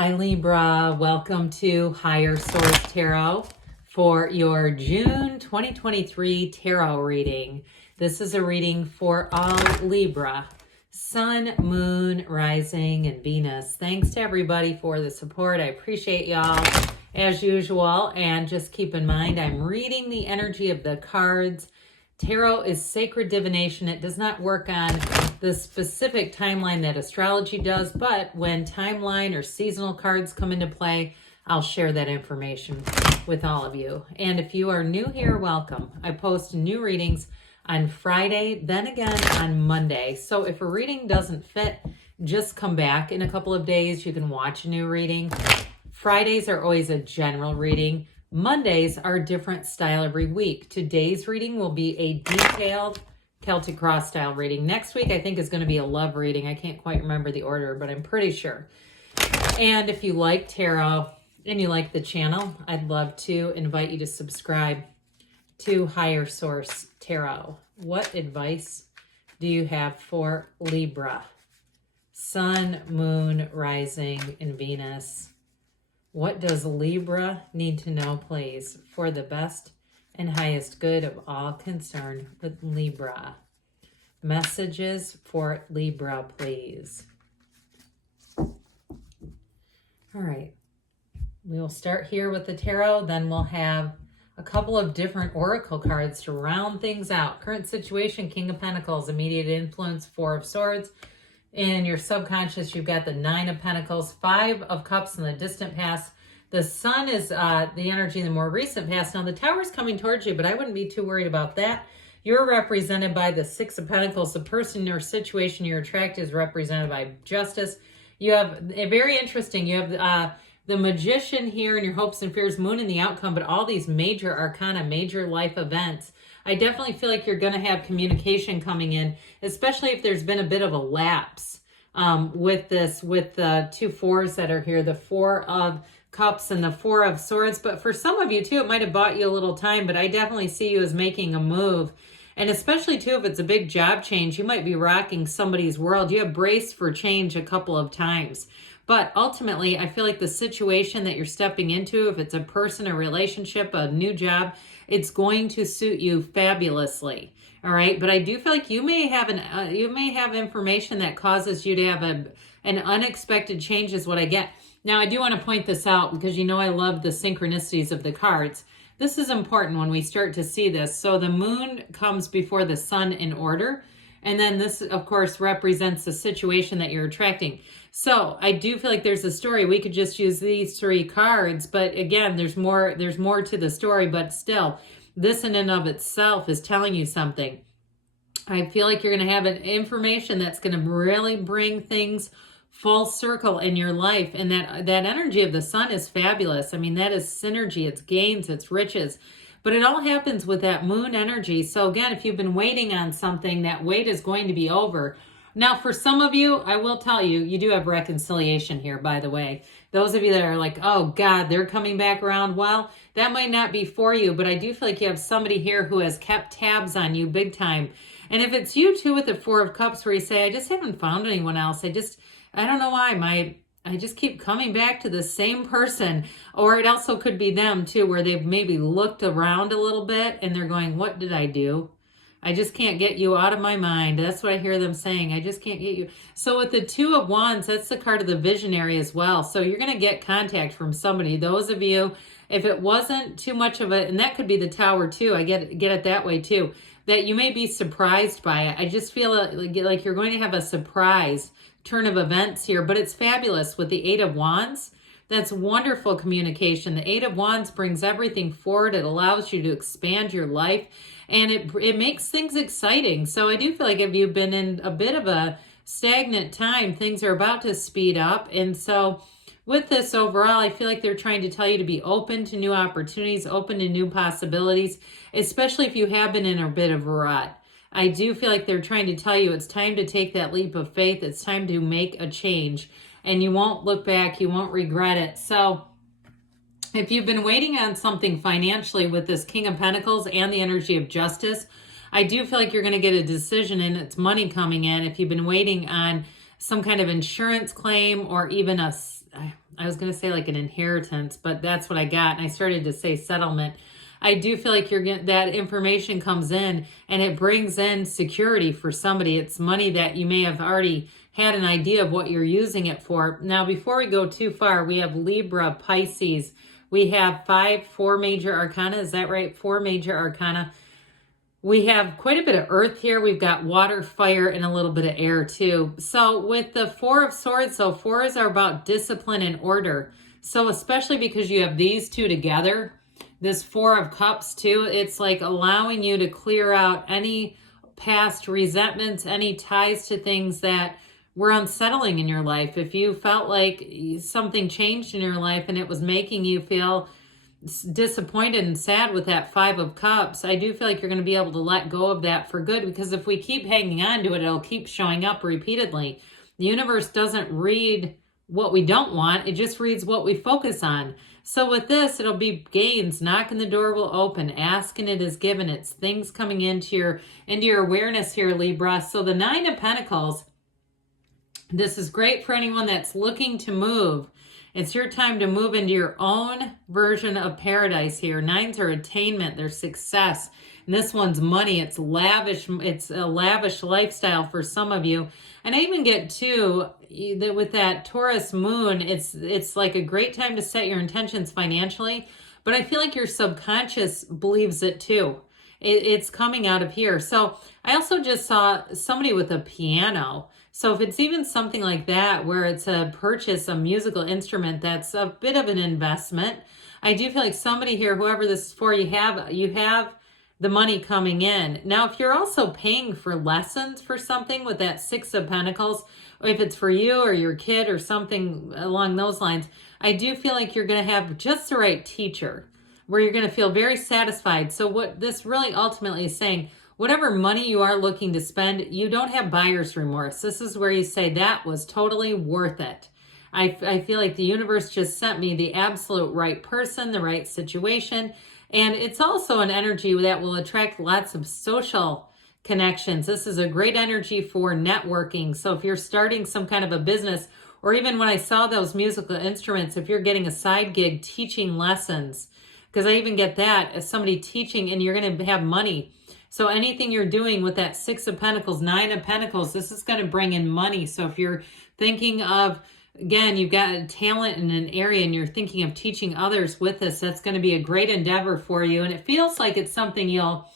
Hi Libra, welcome to Higher Source Tarot for your June 2023 tarot reading. This is a reading for all Libra, Sun, Moon, Rising, and Venus. Thanks to everybody for the support. I appreciate y'all as usual. And just keep in mind, I'm reading the energy of the cards. Tarot is sacred divination. It does not work on the specific timeline that astrology does, but when timeline or seasonal cards come into play, I'll share that information with all of you. And if you are new here, welcome. I post new readings on Friday, then again on Monday. So if a reading doesn't fit, just come back in a couple of days. You can watch a new reading. Fridays are always a general reading. Mondays are a different style every week. Today's reading will be a detailed Celtic Cross style reading. Next week, I think, is going to be a love reading. I can't quite remember the order, but I'm pretty sure. And if you like tarot and you like the channel, I'd love to invite you to subscribe to Higher Source Tarot. What advice do you have for Libra? Sun, Moon, Rising, and Venus. What does Libra need to know, please, for the best and highest good of all concerned with Libra? Messages for Libra, please. All right. We will start here with the tarot. Then we'll have a couple of different oracle cards to round things out. Current situation, King of Pentacles, immediate influence, Four of Swords. In your subconscious, you've got the Nine of Pentacles, Five of Cups in the distant past. The Sun is the energy in the more recent past. Now, the Tower's coming towards you, but I wouldn't be too worried about that. You're represented by the Six of Pentacles. The person or situation you're attracted is represented by Justice. You have a very interesting, you have the Magician here in your hopes and fears, Moon in the outcome, but all these major arcana, major life events. I definitely feel like you're going to have communication coming in, especially if there's been a bit of a lapse with this, with the two fours that are here, the Four of Cups and the Four of Swords. But for some of you too, it might have bought you a little time, but I definitely see you as making a move. And especially too, if it's a big job change, you might be rocking somebody's world. You have braced for change a couple of times. But ultimately, I feel like the situation that you're stepping into, if it's a person, a relationship, a new job, it's going to suit you fabulously. All right. But I do feel like you may have information that causes you to have an unexpected change is what I get. Now, I do want to point this out because you know I love the synchronicities of the cards. This is important when we start to see this. So the Moon comes before the Sun in order. And then this, of course, represents the situation that you're attracting. So I do feel like there's a story. We could just use these three cards. But again, there's more to the story. But still, this in and of itself is telling you something. I feel like you're going to have an information that's going to really bring things full circle in your life. And that energy of the Sun is fabulous. I mean, that is synergy, it's gains, it's riches. But it all happens with that Moon energy. So again, if you've been waiting on something, that wait is going to be over. Now, for some of you, I will tell you, you do have reconciliation here, by the way. Those of you that are like, oh God, they're coming back around. Well, that might not be for you, but I do feel like you have somebody here who has kept tabs on you big time. And if it's you too with the Four of Cups where you say, I just haven't found anyone else. I don't know why. I just keep coming back to the same person. Or it also could be them too, where they've maybe looked around a little bit and they're going, what did I do? I just can't get you out of my mind. That's what I hear them saying. I just can't get you. So with the Two of Wands, that's the card of the visionary as well. So you're going to get contact from somebody. Those of you, if it wasn't too much of it, and that could be the Tower too. I get it that way too, that you may be surprised by it. I just feel like you're going to have a surprise turn of events here, but it's fabulous with the Eight of Wands. That's wonderful communication. The Eight of Wands brings everything forward. It allows you to expand your life and it makes things exciting. So I do feel like if you've been in a bit of a stagnant time, things are about to speed up. And so with this overall, I feel like they're trying to tell you to be open to new opportunities, open to new possibilities, especially if you have been in a bit of a rut. I do feel like they're trying to tell you it's time to take that leap of faith. It's time to make a change and you won't look back. You won't regret it. So if you've been waiting on something financially with this King of Pentacles and the energy of Justice, I do feel like you're going to get a decision and it's money coming in. If you've been waiting on some kind of insurance claim or even I was going to say like an inheritance, but that's what I got. And I started to say settlement. I do feel like you're getting that information comes in and it brings in security for somebody. It's money that you may have already had an idea of what you're using it for. Now, before we go too far, we have Libra, Pisces. We have four major arcana. Is that right? Four major arcana. We have quite a bit of earth here. We've got water, fire, and a little bit of air too. So with the Four of Swords, so fours are about discipline and order. So especially because you have these two together, this Four of Cups too, it's like allowing you to clear out any past resentments, any ties to things that were unsettling in your life. If you felt like something changed in your life and it was making you feel disappointed and sad with that Five of Cups, I do feel like you're going to be able to let go of that for good, because if we keep hanging on to it, it'll keep showing up repeatedly. The universe doesn't read what we don't want, it just reads what we focus on. So with this, it'll be gains. Knocking the door will open. Asking it is given. It's things coming into your awareness here, Libra. So the Nine of Pentacles, this is great for anyone that's looking to move. It's your time to move into your own version of paradise here. Nines are attainment, they're success. And this one's money. It's lavish. It's a lavish lifestyle for some of you. And I even get too that with that Taurus moon, it's like a great time to set your intentions financially. But I feel like your subconscious believes it too. It's coming out of here. So I also just saw somebody with a piano. So if it's even something like that, where it's a purchase, a musical instrument, that's a bit of an investment. I do feel like somebody here, whoever this is for, you have the money coming in. Now, if you're also paying for lessons for something with that Six of Pentacles, or if it's for you or your kid or something along those lines, I do feel like you're going to have just the right teacher where you're going to feel very satisfied. So what this really ultimately is saying, whatever money you are looking to spend, you don't have buyer's remorse. This is where you say, that was totally worth it. I feel like the universe just sent me the absolute right person, the right situation. And it's also an energy that will attract lots of social connections. This is a great energy for networking. So if you're starting some kind of a business, or even when I saw those musical instruments, if you're getting a side gig teaching lessons, because I even get that as somebody teaching and you're going to have money. So anything you're doing with that Six of Pentacles, Nine of Pentacles, this is going to bring in money. So if you're thinking of, again, you've got a talent in an area and you're thinking of teaching others with this, that's going to be a great endeavor for you. And it feels like it's something you'll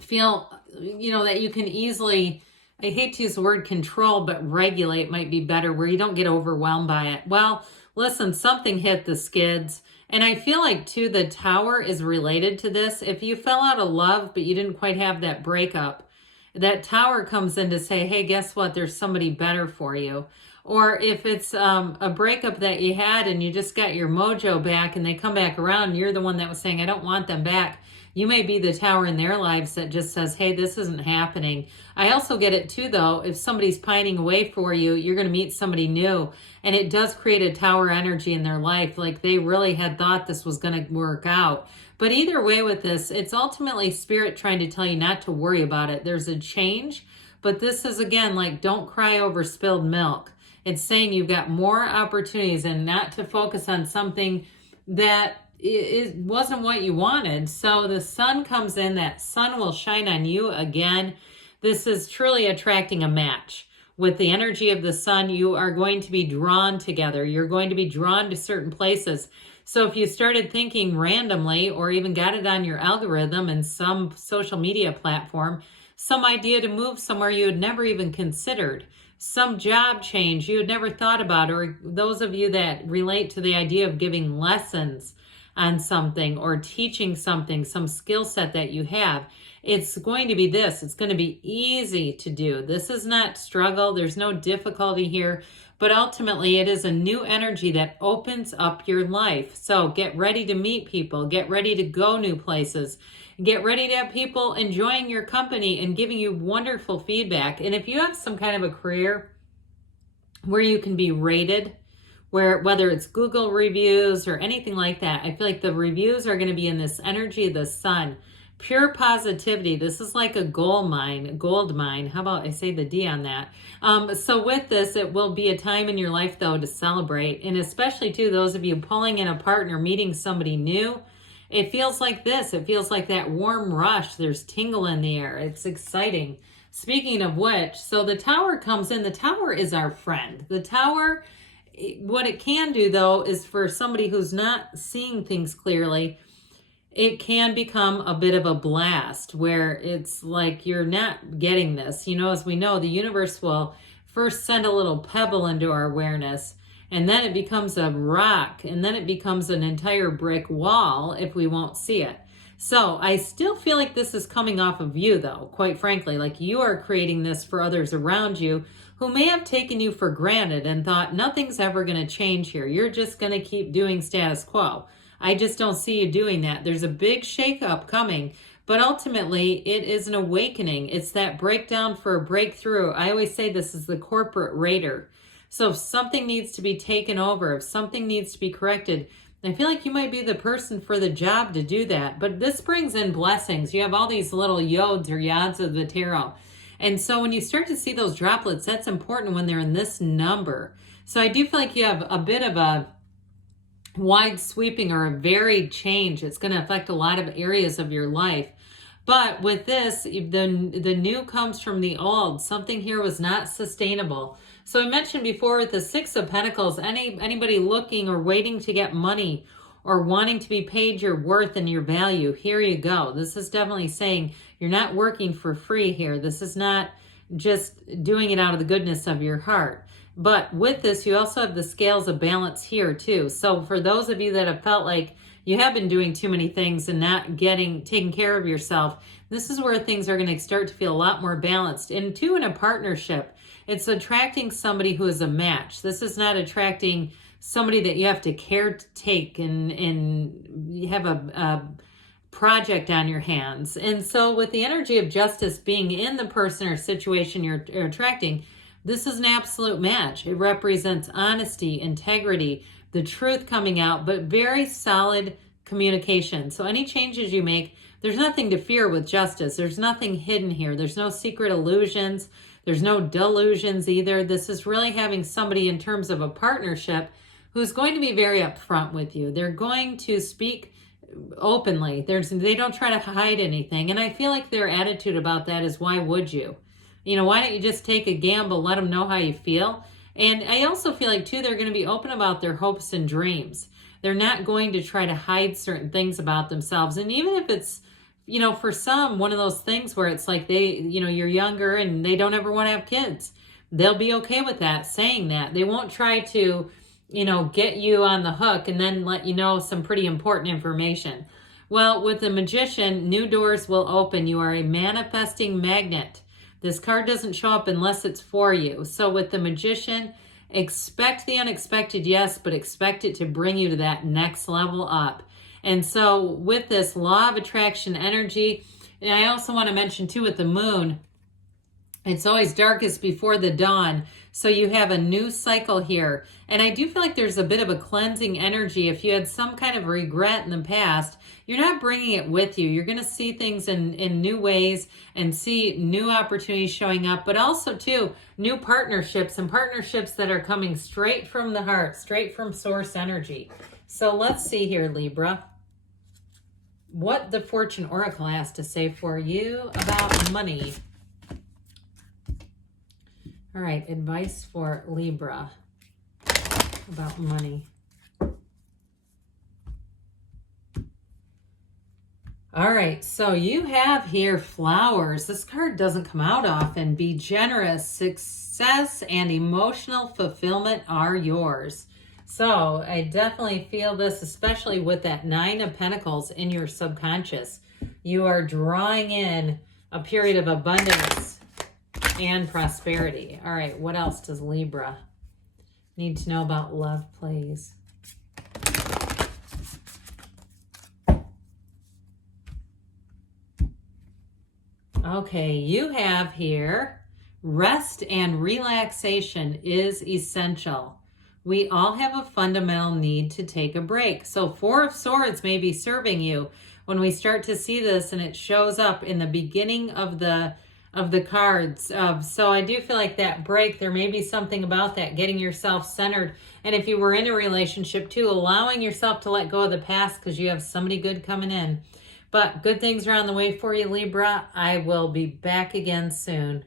feel, that you can easily, I hate to use the word control, but regulate might be better, where you don't get overwhelmed by it. Well, listen, something hit the skids. And I feel like, too, the Tower is related to this. If you fell out of love, but you didn't quite have that breakup, that Tower comes in to say, hey, guess what? There's somebody better for you. Or if it's a breakup that you had and you just got your mojo back and they come back around and you're the one that was saying, I don't want them back. You may be the Tower in their lives that just says, hey, this isn't happening. I also get it too, though, if somebody's pining away for you, you're going to meet somebody new. And it does create a Tower energy in their life. Like they really had thought this was going to work out. But either way with this, it's ultimately Spirit trying to tell you not to worry about it. There's a change. But this is, again, like, don't cry over spilled milk. It's saying you've got more opportunities and not to focus on something that it wasn't what you wanted. So the sun comes in, that sun will shine on you again. This is truly attracting a match. With the energy of the sun, you are going to be drawn together. You're going to be drawn to certain places. So if you started thinking randomly, or even got it on your algorithm in some social media platform, some idea to move somewhere you had never even considered, some job change you had never thought about, or those of you that relate to the idea of giving lessons on something or teaching something, some skill set that you have, it's going to be this. It's going to be easy to do. This is not struggle. There's no difficulty here, but ultimately it is a new energy that opens up your life. So get ready to meet people, get ready to go new places, get ready to have people enjoying your company and giving you wonderful feedback. And if you have some kind of a career where you can be rated, whether it's Google reviews or anything like that, I feel like the reviews are going to be in this energy of the sun. Pure positivity. This is like a gold mine. How about I say the D on that? So with this, it will be a time in your life, though, to celebrate. And especially, too, those of you pulling in a partner, meeting somebody new, it feels like this. It feels like that warm rush. There's tingle in the air. It's exciting. Speaking of which, so the Tower comes in. The Tower is our friend. The Tower, what it can do, though, is for somebody who's not seeing things clearly, it can become a bit of a blast where it's like you're not getting this. As we know, the universe will first send a little pebble into our awareness, and then it becomes a rock, and then it becomes an entire brick wall if we won't see it. So I still feel like this is coming off of you, though, quite frankly, like you are creating this for others around you who may have taken you for granted and thought nothing's ever going to change here. You're just going to keep doing status quo. I just don't see you doing that. There's a big shakeup coming, but ultimately it is an awakening. It's that breakdown for a breakthrough. I always say this is the corporate raider. So if something needs to be taken over, if something needs to be corrected, I feel like you might be the person for the job to do that. But this brings in blessings. You have all these little yods or yads of the tarot. And so when you start to see those droplets, that's important when they're in this number. So I do feel like you have a bit of a wide sweeping or a varied change. It's going to affect a lot of areas of your life. But with this, the new comes from the old. Something here was not sustainable. So I mentioned before with the Six of Pentacles, anybody looking or waiting to get money or wanting to be paid your worth and your value, here you go. This is definitely saying you're not working for free here. This is not just doing it out of the goodness of your heart. But with this, you also have the scales of balance here too. So for those of you that have felt like you have been doing too many things and not taking care of yourself, this is where things are going to start to feel a lot more balanced. And two, in a partnership, it's attracting somebody who is a match. This is not attracting somebody that you have to caretake and you have a project on your hands. And so with the energy of justice being in the person or situation you're attracting, this is an absolute match. It represents honesty, integrity, the truth coming out, but very solid communication. So any changes you make, there's nothing to fear with justice. There's nothing hidden here. There's no secret illusions. There's no delusions either. This is really having somebody in terms of a partnership who's going to be very upfront with you. They're going to speak openly. They don't try to hide anything. And I feel like their attitude about that is, why would you? Why don't you just take a gamble, let them know how you feel? And I also feel like, too, they're going to be open about their hopes and dreams. They're not going to try to hide certain things about themselves. And even if it's, for some, one of those things where it's like you're younger and they don't ever want to have kids, they'll be okay with that, saying that. They won't try to, get you on the hook and then let you know some pretty important information. Well, with the Magician, new doors will open. You are a manifesting magnet. This card doesn't show up unless it's for you. So with the Magician, expect the unexpected, yes, but expect it to bring you to that next level up. And so with this law of attraction energy, and I also want to mention too with the moon, it's always darkest before the dawn. So you have a new cycle here. And I do feel like there's a bit of a cleansing energy. If you had some kind of regret in the past, you're not bringing it with you. You're going to see things in new ways and see new opportunities showing up, but also too, new partnerships and partnerships that are coming straight from the heart, straight from source energy. So let's see here, Libra, what the Fortune Oracle has to say for you about money. All right, advice for Libra about money. All right, so you have here flowers. This card doesn't come out often. Be generous. Success and emotional fulfillment are yours. So I definitely feel this, especially with that Nine of Pentacles in your subconscious. You are drawing in a period of abundance and prosperity. All right, what else does Libra need to know about love, please? Okay, you have here, rest and relaxation is essential. We all have a fundamental need to take a break. So Four of Swords may be serving you, when we start to see this and it shows up in the beginning of the cards. So I do feel like that break, there may be something about that, getting yourself centered. And if you were in a relationship too, allowing yourself to let go of the past because you have somebody good coming in. But good things are on the way for you, Libra. I will be back again soon.